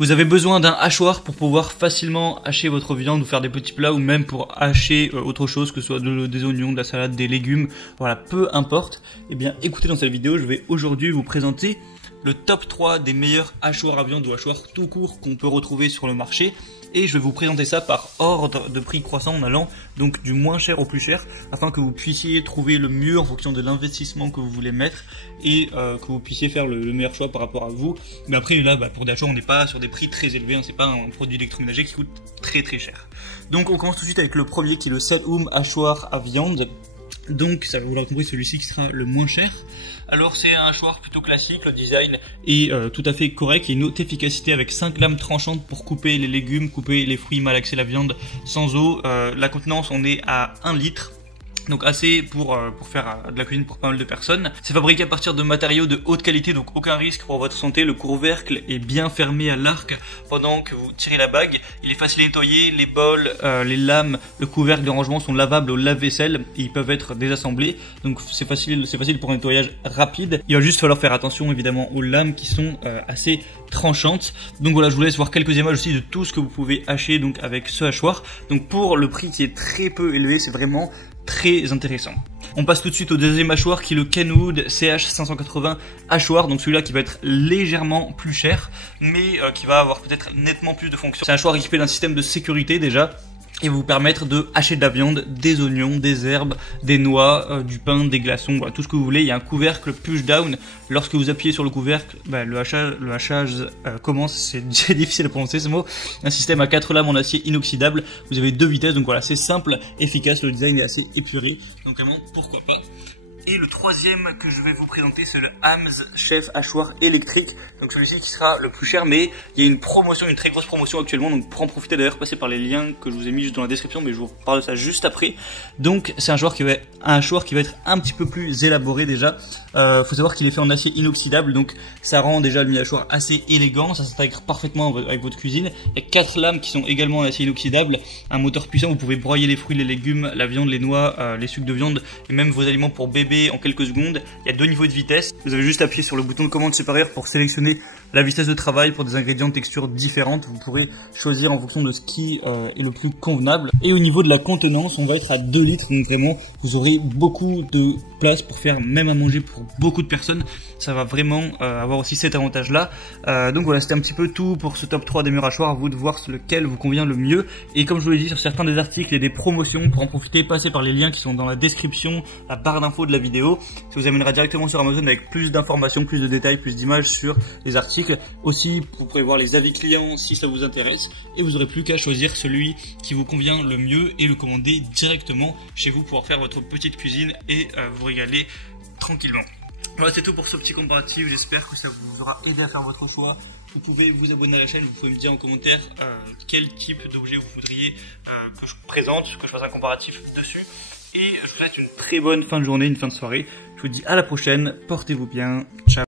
Vous avez besoin d'un hachoir pour pouvoir facilement hacher votre viande ou faire des petits plats ou même pour hacher autre chose, que ce soit des oignons, de la salade, des légumes, voilà, peu importe. Eh bien, écoutez, dans cette vidéo, je vais aujourd'hui vous présenter le top 3 des meilleurs hachoirs à viande ou hachoirs tout court qu'on peut retrouver sur le marché. Et je vais vous présenter ça par ordre de prix croissant en allant donc du moins cher au plus cher afin que vous puissiez trouver le mieux en fonction de l'investissement que vous voulez mettre et que vous puissiez faire le meilleur choix par rapport à vous. Mais après là, pour des hachoirs, on n'est pas sur des prix très élevés, hein, c'est pas un produit électroménager qui coûte très cher. Donc on commence tout de suite avec le premier qui est le Selhoom hachoir à viande. Donc ça, vous l'aurez compris, celui-ci qui sera le moins cher. Alors c'est un hachoir plutôt classique, le design est tout à fait correct, il y a une haute efficacité avec 5 lames tranchantes pour couper les légumes, couper les fruits, malaxer la viande sans eau. La contenance, on est à 1 litre. Donc assez pour faire de la cuisine pour pas mal de personnes. C'est fabriqué à partir de matériaux de haute qualité, donc aucun risque pour votre santé. Le couvercle est bien fermé à l'arc pendant que vous tirez la bague. Il est facile à nettoyer, les bols, les lames, le couvercle de rangement sont lavables au lave-vaisselle et ils peuvent être désassemblés. Donc c'est facile pour un nettoyage rapide. Il va juste falloir faire attention évidemment aux lames qui sont assez tranchantes. Donc voilà, je vous laisse voir quelques images aussi de tout ce que vous pouvez hacher donc avec ce hachoir. Donc pour le prix qui est très peu élevé, c'est vraiment très intéressant. On passe tout de suite au deuxième hachoir qui est le Kenwood CH580 hachoir, donc celui-là qui va être légèrement plus cher mais qui va avoir peut-être nettement plus de fonctions. C'est un hachoir équipé d'un système de sécurité déjà et vous permettre de hacher de la viande, des oignons, des herbes, des noix, du pain, des glaçons, voilà, tout ce que vous voulez. Il y a un couvercle push down. Lorsque vous appuyez sur le couvercle, le hachage commence. C'est difficile à prononcer ce mot. Un système à 4 lames en acier inoxydable. Vous avez 2 vitesses, donc voilà, c'est simple, efficace. Le design est assez épuré, donc vraiment pourquoi pas. Et le troisième que je vais vous présenter, c'est le Hamm's Chef hachoir électrique. Donc celui-ci qui sera le plus cher, mais il y a une promotion, une très grosse promotion actuellement. Donc pour en profiter d'ailleurs, passez par les liens que je vous ai mis juste dans la description, mais je vous parle de ça juste après. Donc c'est un hachoir qui va être un petit peu plus élaboré déjà. Faut savoir qu'il est fait en acier inoxydable, donc ça rend déjà le mini-hachoir assez élégant. Ça s'intègre parfaitement avec votre cuisine. Il y a 4 lames qui sont également en acier inoxydable, un moteur puissant. Vous pouvez broyer les fruits, les légumes, la viande, les noix, les sucres de viande et même vos aliments pour bébé en quelques secondes. Il y a 2 niveaux de vitesse. Vous avez juste appuyé sur le bouton de commande supérieur pour sélectionner la vitesse de travail pour des ingrédients de texture différentes. Vous pourrez choisir en fonction de ce qui est le plus convenable. Et au niveau de la contenance, on va être à 2 litres. Donc vraiment, vous aurez beaucoup de place pour faire même à manger pour beaucoup de personnes. Ça va vraiment avoir aussi cet avantage-là. Donc voilà, c'était un petit peu tout pour ce top 3 des meilleurs hachoirs. À vous de voir lequel vous convient le mieux. Et comme je vous l'ai dit, sur certains des articles, il y a des promotions. Pour en profiter, passez par les liens qui sont dans la description, la barre d'infos de la vidéo. Ça vous amènera directement sur Amazon avec plus d'informations, plus de détails, plus d'images sur les articles. Aussi, vous pourrez voir les avis clients si ça vous intéresse. Et vous n'aurez plus qu'à choisir celui qui vous convient le mieux et le commander directement chez vous pour faire votre petite cuisine et vous régaler tranquillement. Voilà, c'est tout pour ce petit comparatif. J'espère que ça vous aura aidé à faire votre choix. Vous pouvez vous abonner à la chaîne, vous pouvez me dire en commentaire quel type d'objet vous voudriez que je présente, que je fasse un comparatif dessus. Et je vous souhaite une très bonne fin de journée, une fin de soirée. Je vous dis à la prochaine, portez-vous bien, ciao.